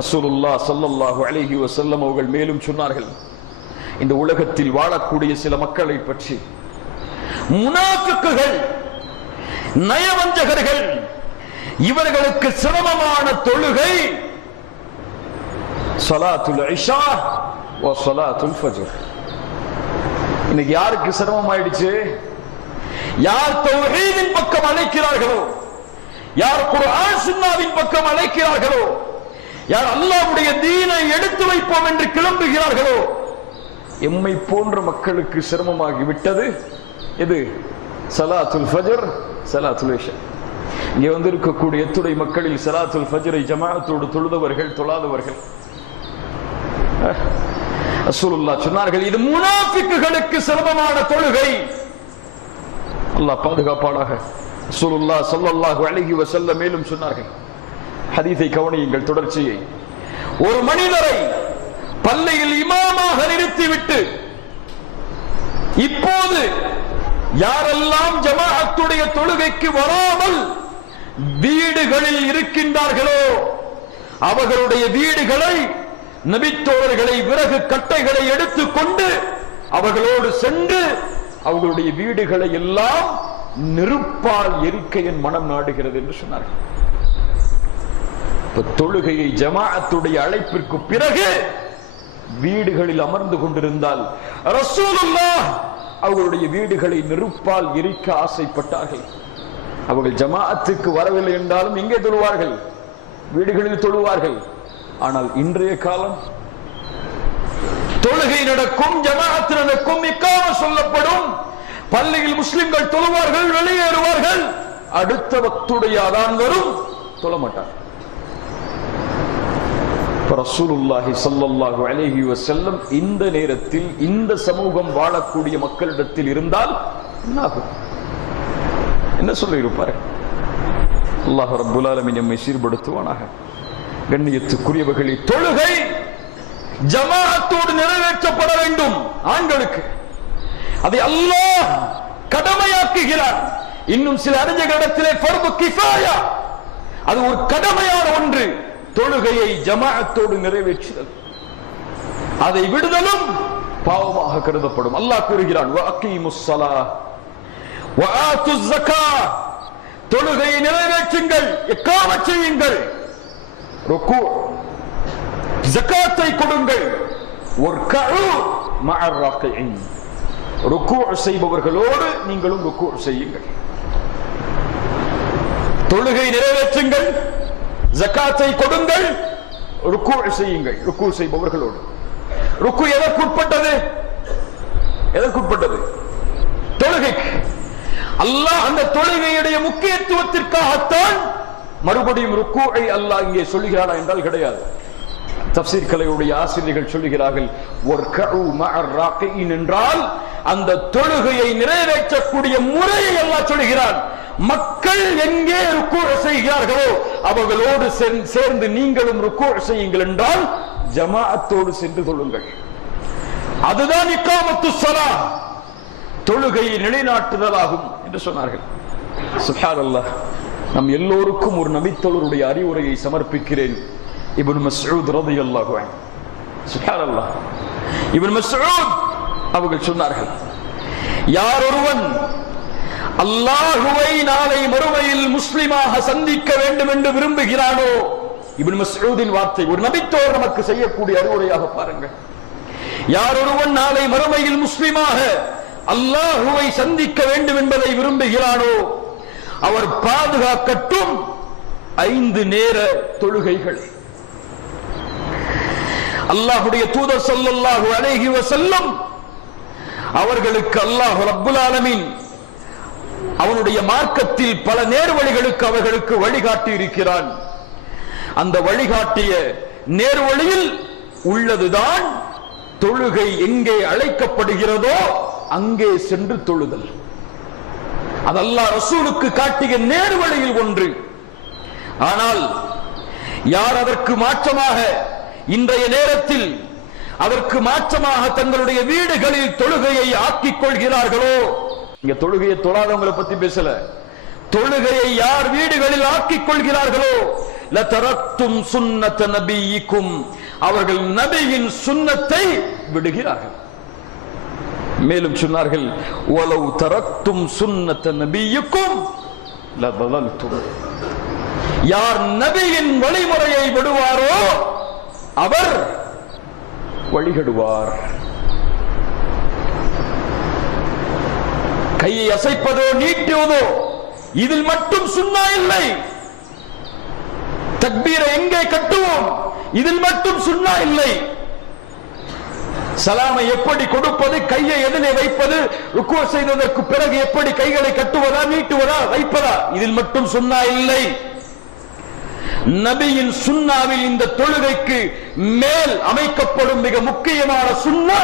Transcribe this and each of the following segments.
ரசூலுல்லாஹ் சல்லல்லாஹு அலைஹி வசல்லம் அவர்கள் மேலும் சொன்னார்கள் இந்த உலகத்தில் வாழக்கூடிய சில மக்களை பற்றி. முனாஃபிக்குகள் நயவஞ்சகர்கள் இவர்களுக்கு சிரமமான தொழுகை சலாத்துல் ஐஷா ஓ சலாத்துல் ஃபஜர். இன்னைக்கு யாருக்கு சிரமம் ஆயிடுச்சு யார் தௌஹீதின் பக்கம் அழைக்கிறார்களோ? யார் குர்ஆன் சுன்னாவின் பக்கம் அழைக்கிறார்களோ? யார் அல்லாவுடைய தீனை எடுத்து வைப்போம் என்று கிளம்புகிறார்களோ? எம்மை போன்ற மக்களுக்கு சிரமமாகி விட்டது. இது சலாத்துல் ஃபஜர் சலாத்துல் இஷா. இங்கே வந்திருக்கக்கூடிய எத்துடை மக்களில் சலாத்துல் ஃபஜரை ஜமானத்தோடு தொழுதவர்கள் தொழாதவர்கள். அசூலுல்லா சொன்னார்கள் இது முனாஃபிக்குகளுக்கு சிரமமான தொழுகை. அல்லாஹ் பாதுகாப்பாளாக அசூலுல்லா ஸல்லல்லாஹு அலைஹி செல்ல மேலும் சொன்னார்கள் ஹதீஸை கவனியுங்கள் தொடர்ச்சியை. ஒரு மனிதரை பள்ளியில் இமாமாக நிறுத்திவிட்டு இப்போது யாரெல்லாம் ஜமாஅத்துடைய தொழுகைக்கு வராமல் வீடுகளில் இருக்கின்றார்களோ அவர்களுடைய வீடுகளை நபித்தோழர்களை விறகு கட்டைகளை எடுத்துக்கொண்டு அவர்களோடு சென்று அவர்களுடைய வீடுகளை எல்லாம் நெருப்பால் எரிக்கையின் மனம் நாடுகிறது என்று சொன்னார்கள். இப்ப தொழுகையை ஜமாஅத்துடைய அழைப்பிற்கு பிறகு வீடுகளில் அமர்ந்து கொண்டிருந்தால் ரசூலுல்லாஹ் அவர்களுடைய வீடுகளை நெருப்பால் எரிக்க ஆசைப்பட்டார்கள். அவர்கள் ஜமாஅத்துக்கு வரவில்லை என்றாலும் எங்கே தொழுவார்கள் வீடுகளில் தொழுவார்கள். ஆனால் இன்றைய காலம் தொழுகை நடக்கும் ஜமாஅத்து நடக்கும் இக்காம சொல்லப்படும். பள்ளியில் முஸ்லிம்கள் தொழுவார்கள் வெளியேறுவார்கள். அடுத்த வக்துடைய அதான் வரும் தொழ ரசூலுல்லாஹி ஸல்லல்லாஹு அலைஹி வசல்லம் இந்த நேரத்தில் இந்த சமூகம் வாழக்கூடிய மக்களிடத்தில் இருந்தால் என்னாகும் என்ன சொல்லி இருப்பாரு அல்லாஹ் ரப்புல் நம்மை சீர்படுத்துவானாக. கண்ணியத்துக்குரியவர்களை தொழுகை ஜமாத்தோடு நிறைவேற்றப்பட வேண்டும் ஆண்களுக்கு. அதை அல்லாஹ் கடமையாக்குகிறார். இன்னும் சில அறிஞர்களிடத்திலே ஃபர்து கிஃபாயா. அது ஒரு கடமையான ஒன்று. தொழுகையை ஜமாஅத்தோடு நிறைவேற்றுதல் அதை விடுதலும் பாவமாக கருதப்படும். அல்லாஹ் கூறுகிறான் தொழுகையை நிறைவேற்றுங்கள் எக்காம செய்யுங்கள் ஜக்காத்தை கொடுங்கள் ஒரு மஅர் ராக்கியின் ருக்கு செய்பவர்களோடு நீங்களும் ருக்கு செய்யுங்கள். தொழுகை நிறைவேற்றுங்கள் ஜக்காத்தை கொடுங்கள் ருக்கு செய்யுங்கள் ருக்கு செய்பவர்களோடு. ருக்கு எதற்குட்பட்டது? எதற்குட்பட்டது? தொழுகைக்கு. அல்லாஹ் அந்த தொழுகையுடைய முக்கியத்துவத்திற்காகத்தான் மறுபடியும் ருக்குவை அல்லாஹ் இங்கே சொல்லுகிறானா என்றால் கிடையாது. தப்சீர் கலையுடைய ஆசிரியர்கள் சொல்லுகிறார்கள் ஒரு கரு என்றால் அந்த தொழுகையை நிறைவேற்றக்கூடிய முறையை எல்லாம் சொல்லுகிறான். மக்கள் எங்கே ருக்கு செய்கிறார்களோ அவர்களோடு சேர்ந்து- சேர்ந்து நீங்களும் ருக்கு செய்யுங்கள் என்றால் ஜமாஅத்தோடு சென்று கொள்ளுங்கள். அதுதான் இக்காமத்து சலா தொழுகையை நிலைநாட்டுதலாகும் என்று சொன்னார்கள். சுப்ஹானல்லாஹ் நம் எல்லோருக்கும் ஒரு நபித்தோழருடைய அறிவுரையை சமர்ப்பிக்கிறேன். இப்னு மஸ்ஊத் ரலியல்லாஹு அன்ஹு. சுப்ஹானல்லாஹ் இவன் மசூத் அவர்கள் சொன்னார்கள் யார் ஒருவன் அல்லாஹுவை நாளை மறுமையில் முஸ்லிமாக சந்திக்க வேண்டும் என்று விரும்புகிறானோ? இபின் மஸ்ஊதின் வார்த்தை. ஒரு நபித்தோர் நமக்கு செய்யக்கூடிய அறிவுரையாக பாருங்கள். யார் ஒருவன் நாளை மறுமையில் முஸ்லிமாக அல்லாஹுவை சந்திக்க வேண்டும் என்பதை விரும்புகிறானோ அவர் பாதுகாக்கட்டும். ஐந்து நேர தொழுகைகள். அல்லாஹுடைய தூதர் ஸல்லல்லாஹு அழகி செல்லும் அவர்களுக்கு அல்லாஹ் ரப்புல் ஆலமின் அவனுடைய மார்க்கத்தில் பல நேர்வழிகளுக்கு அவர்களுக்கு வழிகாட்டி இருக்கிறான் அந்த வழிகாட்டிய நேர்வழியில் உள்ளதுதான் தொழுகை எங்கே அழைக்கப்படுகிறதோ அங்கே சென்று தொழுதல். அதெல்லாம் ரசூலுக்கு காட்டிய நேர்வழியில் ஒன்று. ஆனால் யார் அதற்கு மாற்றமாக இன்றைய நேரத்தில் அதற்கு மாற்றமாக தங்களுடைய வீடுகளில் தொழுகையை ஆக்கிக் கொள்கிறார்களோ இங்க தொழுகையை தொழாதவங்களை பத்தி பேசல. தொழுகையை யார் வீடுகளில் ஆக்கிக் கொள்கிறார்களோ? லதரக்தும் சுன்னத நபியிக்கும். அவர்கள் நபியின் சுன்னத்தை விடுகிறார்கள். மேலும் சொன்னார்கள் ஒலவு தரத்தும் சுன்னத்த நபியுக்கும் யார் நபியின் வழிமுறையை விடுவாரோ அவர் வழிகடுவார். கையை அசைப்பதோ நீட்டுவதோ இதில் மட்டும் சுண்ணா இல்லை. தக்பீரை எங்கே கட்டுவோம்? இதில் மட்டும் சுண்ணா இல்லை. சலாமை எப்படி கொடுப்பது? கையை எதிலே வைப்பது? ருக்குவ செய்ததற்கு பிறகு எப்படி கைகளை கட்டுவதா நீட்டுவதா வைப்பதா? இதில் மட்டும் சுண்ணா இல்லை. நபியின் சுண்ணாவில் இந்த தொழுகைக்கு மேல் அமைக்கப்படும் மிக முக்கியமான சுண்ணா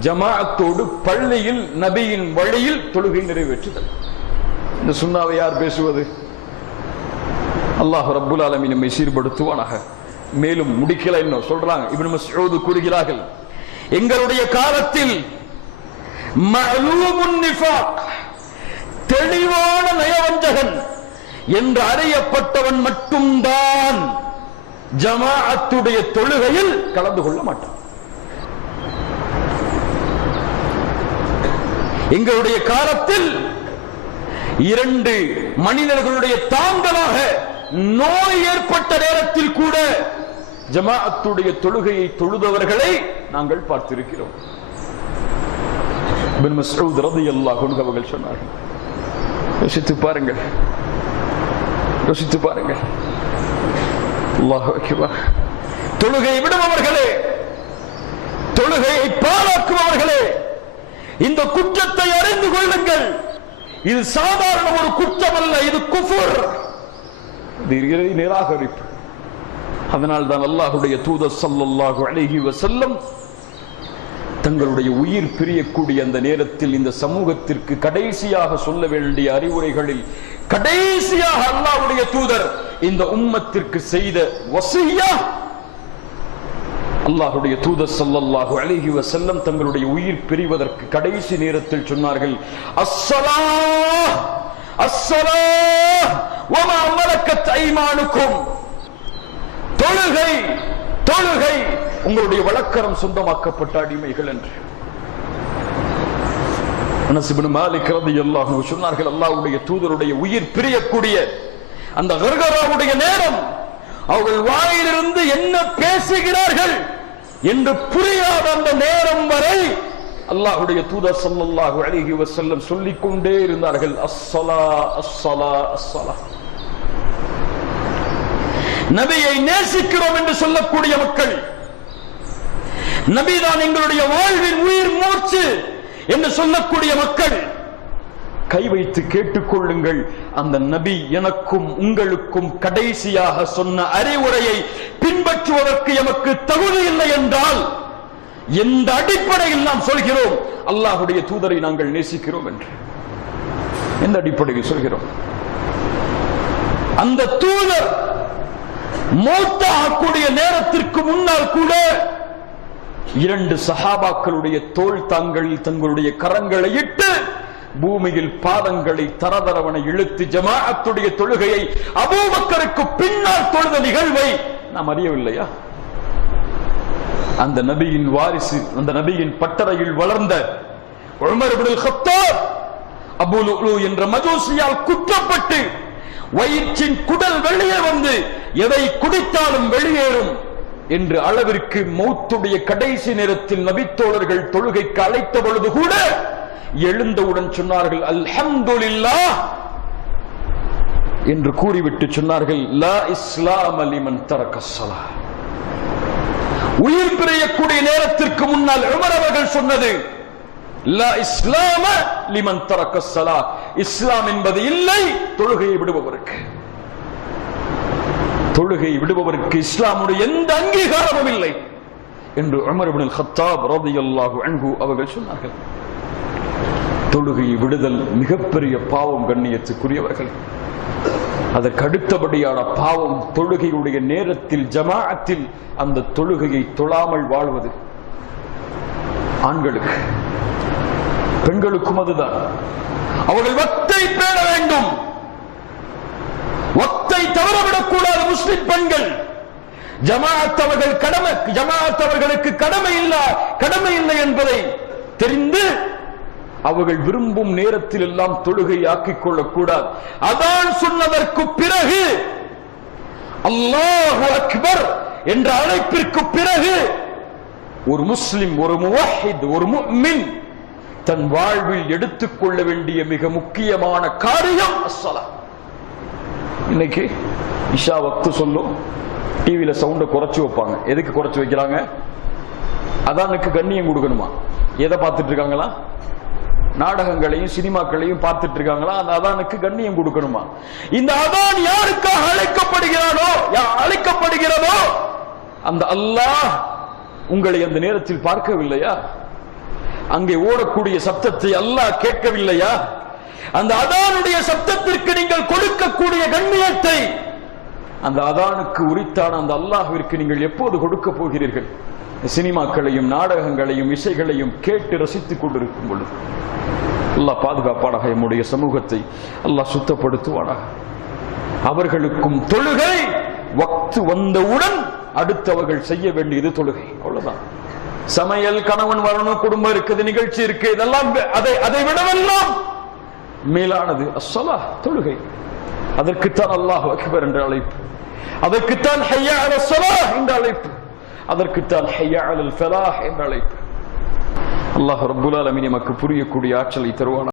ஜமாஅத்தோடு பள்ளியில் நபியின் வழியில் தொழுகை நிறைவேற்றுதல். இந்த சுண்ணாவை யார் பேசுவது? அல்லாஹ் ரப்புல் ஆலமி நம்மை சீர்படுத்துவானாக. மேலும் முடிக்கல இன்னும் சொல்றாங்க. இவன் மஸ்ஊத் கூறுகிறார்கள் எங்களுடைய காலத்தில் தெளிவான நயவஞ்சகன் என்று அறியப்பட்டவன் மட்டும்தான் ஜமாஅத்துடைய தொழுகையில் கலந்து கொள்ள மாட்டான். எங்களுடைய காலத்தில் இரண்டு மனிதர்களுடைய தாங்கலாக நோய் ஏற்பட்ட நேரத்தில் கூட ஜமாஅத்துடைய தொழுகையை தொழுதவர்களை நாங்கள் பார்த்திருக்கிறோம். அவர்கள் சொன்னார்கள் யோசித்து பாருங்கள் யோசித்து பாருங்கள். அல்லாஹ் அக்பர். தொழுகை விடுபவர்களே தொழுகையை பாழாக்குபவர்களே இந்த குற்றத்தை அறிந்து கொள்ளுங்கள். இது சாதாரண ஒரு குற்றம் அல்ல இது குஃபுர். இது நிராகரிப்பு. அதனால் தான் அல்லாஹுடைய தூதர் ஸல்லல்லாஹு அலைஹி வஸல்லம் தங்களுடைய உயிர் பிரியக்கூடிய அந்த நேரத்தில் இந்த சமூகத்திற்கு கடைசியாக சொல்ல வேண்டிய அறிவுரைகளில் கடைசியாக அல்லாஹ்வுடைய தூதர் இந்த உம்மத்திற்கு செய்த வசியா அல்லாஹுடைய தூதர் சல்லல்லாஹு அலைஹி வசல்லம் தங்களுடைய உயிர் பிரிவதற்கு கடைசி நேரத்தில் சொன்னார்கள் அஸ்ஸலா அஸ்ஸலா வமா மலக்கத் ஐமானுக்கும். தொழுகை தொழுகை உங்களுடைய வழக்கரம் சொந்தமாக்கப்பட்ட அடிமைகள் என்று. அனசிபின் மாலிக் ரலியல்லாஹு சொன்னார்கள் அல்லாஹுடைய தூதருடைய உயிர் பிரியக்கூடிய அந்த கர்கராவுடைய நேரம் அவர்கள் வாயிலிருந்து என்ன பேசுகிறார்கள் என்று புரியாத அந்த நேரம் வரை அல்லாஹுடைய தூதர் ஸல்லல்லாஹு அழகி வசல்லம் சொல்லிக் கொண்டே இருந்தார்கள். அஸ்ஸலா அஸ்ஸலா அஸ்ஸலா. நபியை நேசிக்கிறோம் என்று சொல்லக்கூடிய மக்கள் நபிதான் எங்களுடைய வாழ்வின் உயிர் மூச்சு என்று சொல்லக்கூடிய மக்கள் கை வைத்து கேட்டுக்கொள்ளுங்கள். அந்த நபி எனக்கும் உங்களுக்கும் கடைசியாக சொன்ன அறிவுரையை பின்பற்றுவதற்கு எமக்கு தகுதி இல்லை என்றால் எந்த அடிப்படையில் நாம் சொல்கிறோம்? அல்லாஹுடைய தூதரை நாங்கள் நேசிக்கிறோம் என்று. எந்த அடிப்படையில் சொல்கிறோம்? அந்த தூதர் மௌத்தாகக்கூடிய நேரத்திற்கு முன்னால் கூட இரண்டு சஹாபாக்களுடைய தோல் தாங்களில் தங்களுடைய கரங்களை இட்டு பூமியில் பாதங்களை தரதரவனை இழுத்து ஜமாஅத்துடைய தொழுகையை அபூபக்கருக்கு பின்னால் தொழுத நிகழ்வை நாம் அறியவில்லையா? அந்த நபியின் வாரிசு அந்த நபியின் பட்டறையில் வளர்ந்த Umar ibn al Khattab Abu Lulu என்ற மஜூசியால் குற்றப்பட்டு வயிற்றின் குடல் வெளியே வந்து எதை குடித்தாலும் வெளியேறும் என்று அளவிற்கு மௌத்துடைய கடைசி நேரத்தில் நபித்தோழர்கள் தொழுகைக்கு அழைத்த பொழுது கூட எழுந்தவுடன் சொன்னார்கள் அல்ஹம்துலில்லாஹ் என்று கூறிவிட்டு சொன்னார்கள் லா இஸ்லாம் அலிமன் தரக்கசலா உயிர் பிறையக்கூடிய நேரத்திற்கு முன்னால் உமர் அவர்கள் சொன்னது லா இஸ்லாம லிமன் தரக்கசலா இஸ்லாம் என்பது இல்லை தொழுகையை விடுபவருக்கு. தொழுகை விடுபவருக்கு இஸ்லாமுடைய எந்த அங்கீகாரமும் இல்லை என்று உமர் இப்னுல் கத்தாப் ரலியல்லாஹு அன்ஹு அவர்கள் சொன்னார்கள். தொழுகையை விடுதல் மிகப்பெரிய பாவம் கண்ணியத்துக்குரியவர்கள். அதற்கு அடுத்தபடியான பாவம் தொழுகையுடைய நேரத்தில் ஜமாஅத்தில் அந்த தொழுகையை தொழாமல் வாழ்வது ஆண்களுக்கு பெண்களுக்கும் அதுதான். அவர்கள் வத்தை பேண வேண்டும். ஒத்தை தவறவிடக்கூடாது முஸ்லிம் பெண்கள். ஜமாஅத் அவர்கள் கடமை ஜமாஅத் அவர்களுக்கு கடமை இல்லை கடமை இல்லை என்பதை தெரிந்து அவர்கள் விரும்பும் நேரத்தில் எல்லாம் தொழுகை ஆக்கிக் கொள்ளக்கூடாது. அதான் சொன்னதற்கு பிறகு அல்லாஹு அக்பர் என்ற அழைப்பிற்கு பிறகு ஒரு முஸ்லிம் ஒரு முவஹித் ஒரு முஃமின் தன் வாழ்வில் எடுத்துக்கொள்ள வேண்டிய மிக முக்கியமான காரியம் அஸ்ஸலா இன்னைக்கு இஷா வக்து சொல்லும் டிவியில சவுண்ட குறைச்சு வைப்பாங்க. எதுக்கு குறைச்சு வைக்கிறாங்க? அதானுக்கு கண்ணியம் கொடுக்கணுமா? எதை பார்த்துட்டு இருக்காங்களா? நாடகங்களையும் சினிமாக்களையும் பார்த்துட்டு இருக்காங்களா? அந்த அதானுக்கு கண்ணியம் கொடுக்கணுமா? இந்த அதான் யாருக்காக அழைக்கப்படுகிறானோ யா- அழைக்கப்படுகிறதோ அந்த அல்லாஹ் உங்களை அந்த நேரத்தில் பார்க்கவில்லையா? அங்கே ஓடக்கூடிய சப்தத்தை அல்லாஹ் கேட்கவில்லையா? அந்த அதானுடைய சப்தத்திற்கு நீங்கள் கொடுக்கக்கூடிய கண்ணியத்தை அந்த அதானுக்கு உரித்தான அந்த அல்லாஹிற்கு நீங்கள் எப்போது கொடுக்க போகிறீர்கள்? சினிமாக்களையும் நாடகங்களையும் இசைகளையும் கேட்டு ரசித்துக் கொண்டிருக்கும் பொழுது. அல்லாஹ் பாதுகாப்பானாக எம்முடைய சமூகத்தை அல்லாஹ் சுத்தப்படுத்துவானாக. அவர்களுக்கும் தொழுகை வக்து வந்தவுடன் அடுத்தவர்கள் செய்ய வேண்டியது தொழுகை. அவ்வளவுதான். சமையல் கணவன் வரணும் குடும்பம் இருக்குது நிகழ்ச்சி இருக்கு இதெல்லாம் அதை அதை விடவெல்லாம் மேலானது அசலா தொழுகை. அதற்குத்தான் அல்லாஹ் அக்பர் என்ற அழைப்பு. அதற்குத்தான் ஹையா அல என்ற அழைப்பு. அதற்குத்தான் ஹையா அலல் ஃபலாஹ் என்ற அழைப்பு. அல்லாஹ் ரப்புல் ஆலமீன் நமக்கு புரியக்கூடிய ஆற்றலை தருவான்?